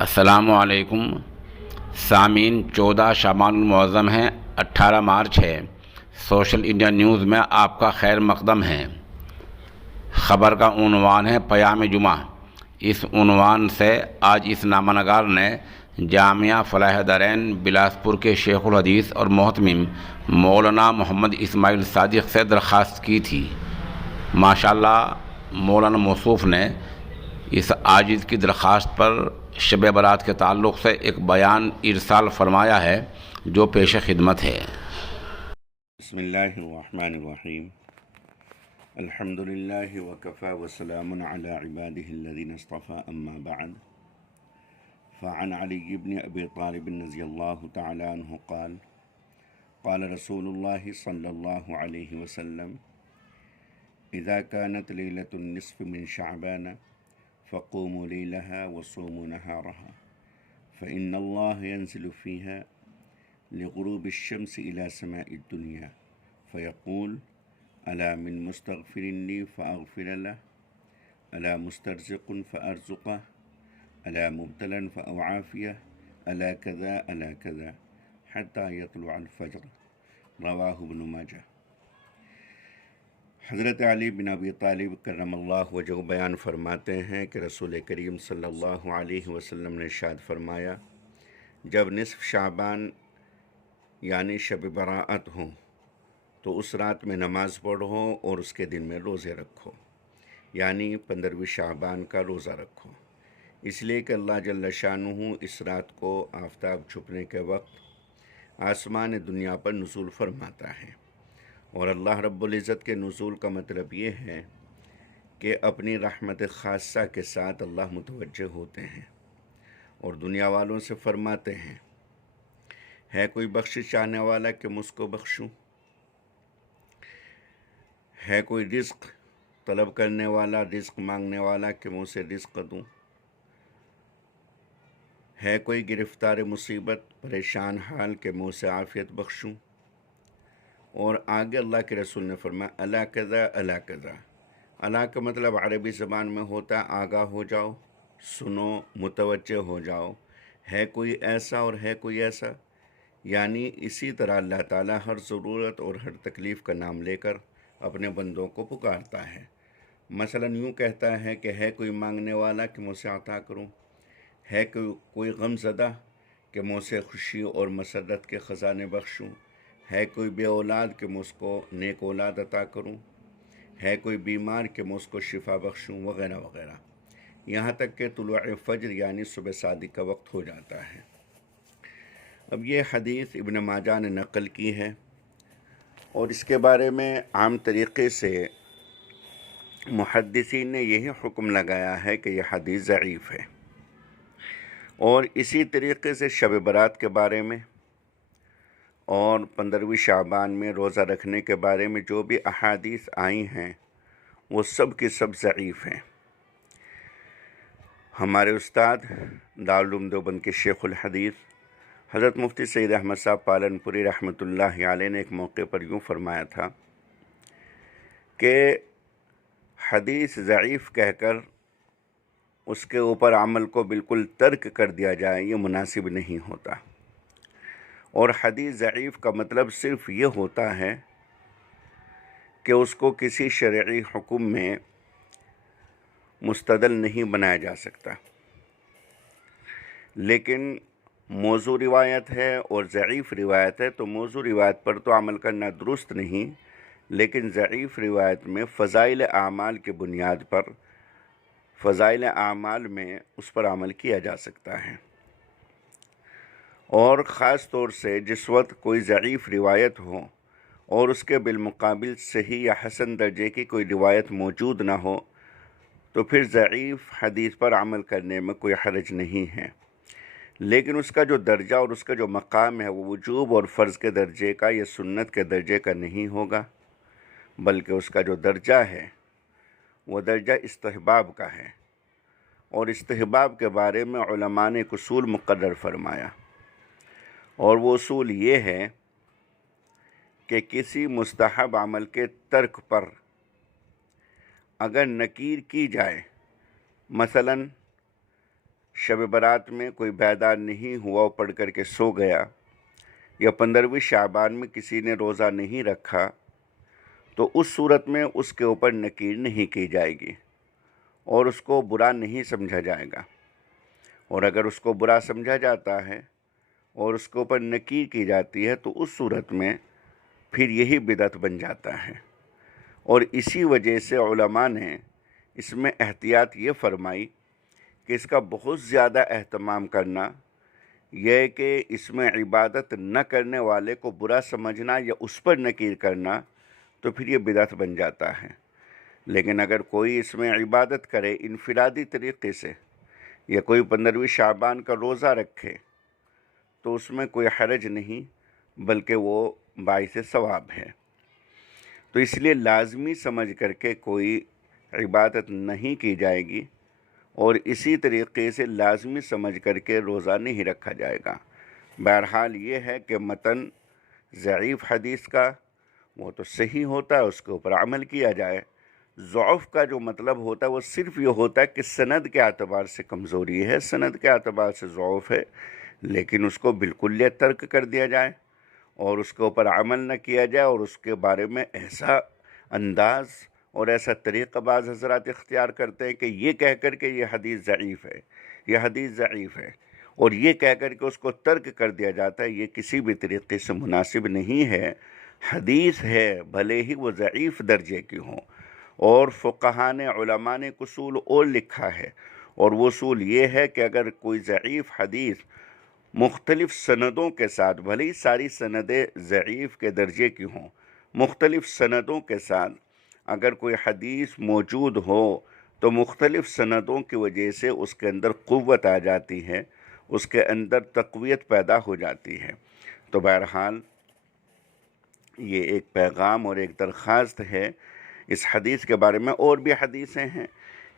السلام علیکم سامعین، 14 شعبان المعظم ہے، 18 مارچ ہے۔ سوشل انڈیا نیوز میں آپ کا خیر مقدم ہے۔ خبر کا عنوان ہے پیام جمعہ۔ اس عنوان سے آج اس نامہ نگار نے جامعہ فلاح دارین بلاسپور کے شیخ الحدیث اور محتمم مولانا محمد اسماعیل صادق سے درخواست کی تھی۔ ماشاءاللہ مولانا موصوف نے اس عاجز کی درخواست پر شب برات کے تعلق سے ایک بیان ارسال فرمایا ہے جو پیش خدمت ہے۔ بسم اللہ الرحمن الرحیم، الحمد للہ وکفی وسلام علی عبادہ الذین اصطفی، اما بعد، فعن علی بن ابی طالب رضی اللہ تعالی عنہ قال قال رسول اللہ صلی اللہ علیہ وسلم اذا كانت لیلۃ النصف من شعبان فقوموا لیلها وصوموا نهارها فإن الله ينزل فيها لغروب الشمس إلى سماء الدنيا فيقول ألا من مستغفر لي فأغفر له، ألا مسترزق فأرزقه، ألا مبتلا فأعافيه، ألا كذا ألا كذا حتى يطلع الفجر، رواہ ابن ماجہ۔ حضرت علی بن ابی طالب کرم اللہ وجہہ بیان فرماتے ہیں کہ رسول کریم صلی اللہ علیہ وسلم نے ارشاد فرمایا، جب نصف شعبان یعنی شب براءت ہوں تو اس رات میں نماز پڑھو اور اس کے دن میں روزے رکھو، یعنی 15ویں شعبان کا روزہ رکھو، اس لیے کہ اللہ جل شانہ اس رات کو آفتاب چھپنے کے وقت آسمان دنیا پر نزول فرماتا ہے، اور اللہ رب العزت کے نزول کا مطلب یہ ہے کہ اپنی رحمت خاصہ کے ساتھ اللہ متوجہ ہوتے ہیں اور دنیا والوں سے فرماتے ہیں، ہے کوئی بخشش چاہنے والا کہ مجھ کو بخشوں، ہے کوئی رزق طلب کرنے والا، رزق مانگنے والا کہ میں اسے رزق دوں، ہے کوئی گرفتار مصیبت پریشان حال کہ میں اسے عافیت بخشوں۔ اور آگے اللہ کے رسول نے فرمایا الا کذا الا کذا۔ الا کا مطلب عربی زبان میں ہوتا ہے آگاہ ہو جاؤ، سنو، متوجہ ہو جاؤ، ہے کوئی ایسا اور ہے کوئی ایسا، یعنی اسی طرح اللہ تعالیٰ ہر ضرورت اور ہر تکلیف کا نام لے کر اپنے بندوں کو پکارتا ہے۔ مثلا یوں کہتا ہے کہ ہے کوئی مانگنے والا کہ میں اسے عطا کروں، ہے کوئی غم زدہ کہ میں اسے خوشی اور مسرت کے خزانے بخشوں، ہے کوئی بے اولاد کہ میں اس کو نیک اولاد عطا کروں، ہے کوئی بیمار کہ میں اس کو شفا بخشوں، وغیرہ وغیرہ، یہاں تک کہ طلوع فجر یعنی صبح صادق کا وقت ہو جاتا ہے۔ اب یہ حدیث ابن ماجہ نے نقل کی ہے، اور اس کے بارے میں عام طریقے سے محدثین نے یہی حکم لگایا ہے کہ یہ حدیث ضعیف ہے، اور اسی طریقے سے شب برات کے بارے میں اور 15ویں شعبان میں روزہ رکھنے کے بارے میں جو بھی احادیث آئی ہیں وہ سب کی سب ضعیف ہیں۔ ہمارے استاد دارالعلوم دیوبند کے شیخ الحدیث حضرت مفتی سید احمد صاحب پالنپوری رحمۃ اللہ علیہ نے ایک موقع پر یوں فرمایا تھا کہ حدیث ضعیف کہہ کر اس کے اوپر عمل کو بالکل ترک کر دیا جائے، یہ مناسب نہیں ہوتا، اور حدیث ضعیف کا مطلب صرف یہ ہوتا ہے کہ اس کو کسی شرعی حکم میں مستدل نہیں بنایا جا سکتا، لیکن موضوع روایت ہے اور ضعیف روایت ہے تو موضوع روایت پر تو عمل کرنا درست نہیں، لیکن ضعیف روایت میں فضائل اعمال کی بنیاد پر فضائل اعمال میں اس پر عمل کیا جا سکتا ہے، اور خاص طور سے جس وقت کوئی ضعیف روایت ہو اور اس کے بالمقابل صحیح یا حسن درجے کی کوئی روایت موجود نہ ہو تو پھر ضعیف حدیث پر عمل کرنے میں کوئی حرج نہیں ہے، لیکن اس کا جو درجہ اور اس کا جو مقام ہے وہ وجوب اور فرض کے درجے کا یا سنت کے درجے کا نہیں ہوگا، بلکہ اس کا جو درجہ ہے وہ درجہ استحباب کا ہے، اور استحباب کے بارے میں علماء نے ایک اصول مقرر فرمایا، اور وہ اصول یہ ہے کہ کسی مستحب عمل کے ترک پر اگر نکیر کی جائے، مثلا शब बारात में कोई बेदार नहीं हुआ और पढ़ कर के सो गया, या 15वीं शाबान में किसी ने रोज़ा नहीं रखा, तो उस सूरत में उसके ऊपर नकीर नहीं की जाएगी और उसको बुरा नहीं समझा जाएगा। और अगर उसको बुरा समझा जाता है और उसके ऊपर नकीर की जाती है तो उस सूरत में फिर यही बिदअत बन जाता है। और इसी वजह से उलमा ने इसमें एहतियात ये फरमाई कि इसका बहुत ज़्यादा एहतमाम करना, यह कि इसमें इबादत न करने वाले को बुरा समझना या उस पर नकीर करना, तो फिर ये बिदअत बन जाता है। लेकिन अगर कोई इसमें इबादत करे इनफिरादी तरीक़े से, या कोई 15वीं शाबान का रोज़ा रखे, तो उसमें कोई हरज नहीं, बल्कि वो बाइस सवाब है। तो इसलिए लाज़मी समझ करके कोई इबादत नहीं की जाएगी और इसी तरीक़े से लाज़मी समझ करके रोज़ा नहीं रखा जाएगा। बहरहाल ये है कि मतन ज़ईफ़ हदीस का वो तो सही होता है, उसके ऊपर अमल किया जाए। ज़ौफ़ का जो मतलब होता है वो सिर्फ़ ये होता है कि सनद के एतबार से कमज़ोरी है, सनद के एतबार से ज़ौफ़ है, लेकिन उसको बिल्कुल तर्क कर दिया जाए और उसके ऊपर अमल न किया जाए और उसके बारे में ऐसा अंदाज़ और ऐसा तरीक़ा बाज़ हज़रात इख्तियार करते हैं कि ये कह कर के ये हदीस ज़ईफ़ है, ये हदीस ज़ईफ़ है, और ये कह कर के उसको तर्क कर दिया जाता है। ये किसी भी तरीक़े से मुनासिब नहीं है। हदीस है, भले ही वो ज़ईफ़ दर्जे की हो, और फ़ुक़हा ने, उलमा ने उसूल और लिखा है, और वो उसूल ये है कि अगर कोई ज़ईफ़ हदीस मुख्तलिफ़ सनदों के साथ, भले ही सारी सनदें ज़ईफ़ के दर्जे की हों, मुख्तलिफ़ सनदों के साथ अगर कोई हदीस मौजूद हो तो मुख्तलिफ़ सनदों की वजह से उसके अंदर क़ुव्वत आ जाती है, उसके अंदर तक़वियत पैदा हो जाती है। तो बहरहाल ये एक पैगाम और एक दरख्वास्त है इस हदीस के बारे में। और भी हदीसें हैं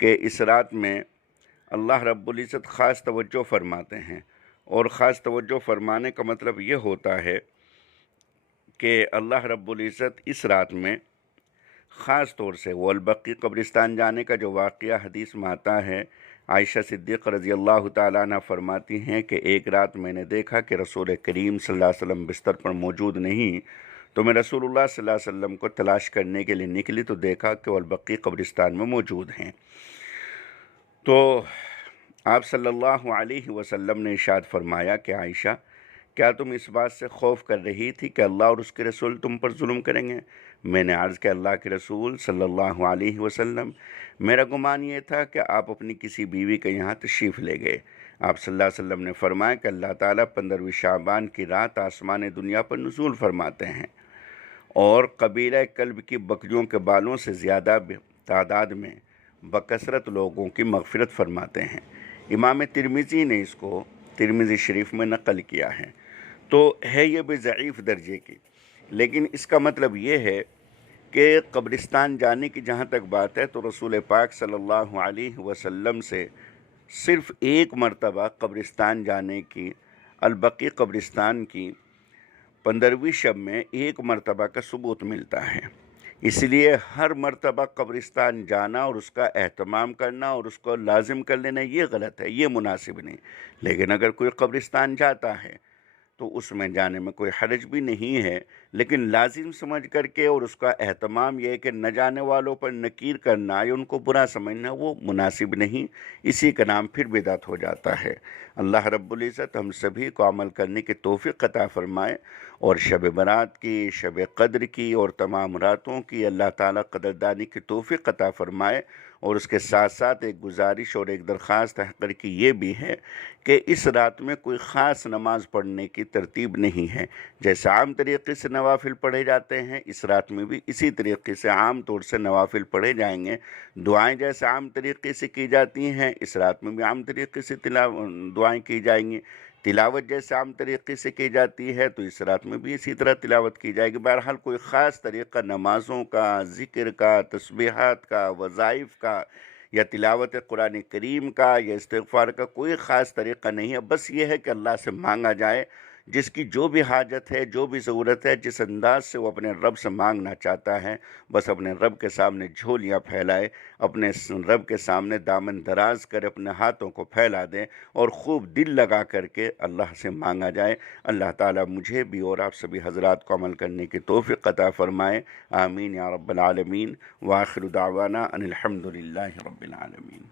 कि इस रात में अल्लाह रब्बुल इज़्ज़त ख़ास तवज्जो फरमाते हैं, और ख़ास तवज्जो फरमाने का मतलब ये होता है कि अल्लाह रब्बुल इज़्ज़त इस रात में ख़ास तौर से वो अल-बक़ी कब्रिस्तान जाने का जो वाक़या हदीस में आता है, आयशा सिद्दीक़ रज़ी अल्लाह तआला अन्हा फरमाती हैं कि एक रात मैंने देखा कि रसूल करीम सल्लल्लाहु अलैहि वसल्लम बिस्तर पर मौजूद नहीं, तो मैं रसूलुल्लाह सल्लल्लाहु अलैहि वसल्लम को तलाश करने के लिए निकली तो देखा कि वो अल-बक़ी कब्रिस्तान में मौजूद हैं। तो आप सल्लल्लाहु अलैहि वसल्लम ने इरशाद फरमाया कि आयशा, क्या तुम इस बात से खौफ कर रही थी कि अल्लाह और उसके रसूल तुम पर जुल्म करेंगे? मैंने अर्ज़ किया, अल्लाह के रसूल सल्लल्लाहु अलैहि वसल्लम, मेरा गुमान ये था कि आप अपनी किसी बीवी के यहाँ तशरीफ़ ले गए। आप सल्लल्लाहु अलैहि वसल्लम ने फरमाया कि अल्लाह ताला 15वीं शाबान की रात आसमान दुनिया पर नुज़ूल फरमाते हैं और कबीला कल्ब की बकरियों के बालों से ज़्यादा तादाद में बकसरत लोगों की मग़फ़िरत फरमाते हैं। इमाम तिरमिज़ी ने इसको तिरमिज़ी शरीफ में नक़ल किया है। तो है ये भी ज़ईफ़ दर्जे की, लेकिन इसका मतलब ये है कि कब्रिस्तान जाने की जहाँ तक बात है तो रसूल पाक सल्लल्लाहु अलैहि वसल्लम से सिर्फ़ एक मरतबा कब्रिस्तान जाने की, अल-बक़ी कब्रिस्तान की 15वीं शब में एक मरतबा का सबूत मिलता है। इसलिए हर मरतबा कब्रिस्तान जाना और उसका एहतमाम करना और उसको लाजिम कर लेना ये गलत है, ये मुनासिब नहीं। लेकिन अगर कोई कब्रिस्तान जाता है तो उसमें जाने में कोई हरज भी नहीं है, लेकिन लाजिम समझ करके और उसका एहतमाम यह है कि न जाने वालों पर नकीर करना या उनको बुरा समझना वो मुनासिब नहीं, इसी का नाम फिर बिदअत हो जाता है। अल्लाह रब्बुल इज़्ज़त हम सभी को अमल करने की तौफ़ीक़ अता फ़रमाए और शब बारात की, शब क़द्र की और तमाम रातों की अल्लाह ताला क़दरदानी की तौफ़ीक़ अता फ़रमाए। और उसके साथ साथ एक गुजारिश और एक दरख्वास्त हक़र की ये भी है कि इस रात में कोई ख़ास नमाज़ पढ़ने की तरतीब नहीं है। जैसे आम तरीक़े से नवाफ़िल पढ़े जाते हैं, इस रात में भी इसी तरीक़े से आम तौर से नवाफ़िल पढ़े जाएंगे। दुआएं जैसे आम तरीक़े से की जाती हैं, इस रात में भी आम तरीक़े से दुआएं की जाएंगी। तिलावत जैसे आम तरीक़े से की जाती है तो इस रात में भी इसी तरह तिलावत की जाएगी। बहरहाल कोई ख़ास तरीक़ा नमाज़ों का, ज़िक्र का, तस्बीहात का, वज़ाइफ़ का या तिलावत कुरान करीम का या इस्तिग़फ़ार का कोई ख़ास तरीक़ा नहीं है। बस ये है कि अल्लाह से मांगा जाए جس کی جو بھی حاجت ہے، جو بھی ضرورت ہے، جس انداز سے وہ اپنے رب سے مانگنا چاہتا ہے، بس اپنے رب کے سامنے جھولیاں پھیلائے، اپنے رب کے سامنے دامن دراز کرے، اپنے ہاتھوں کو پھیلا دے اور خوب دل لگا کر کے اللہ سے مانگا جائے۔ اللہ تعالیٰ مجھے بھی اور آپ سبھی حضرات کو عمل کرنے کی توفیق عطا فرمائے، آمین یا رب العالمین۔ وآخر دعوانا ان الحمد للہ رب العالمین۔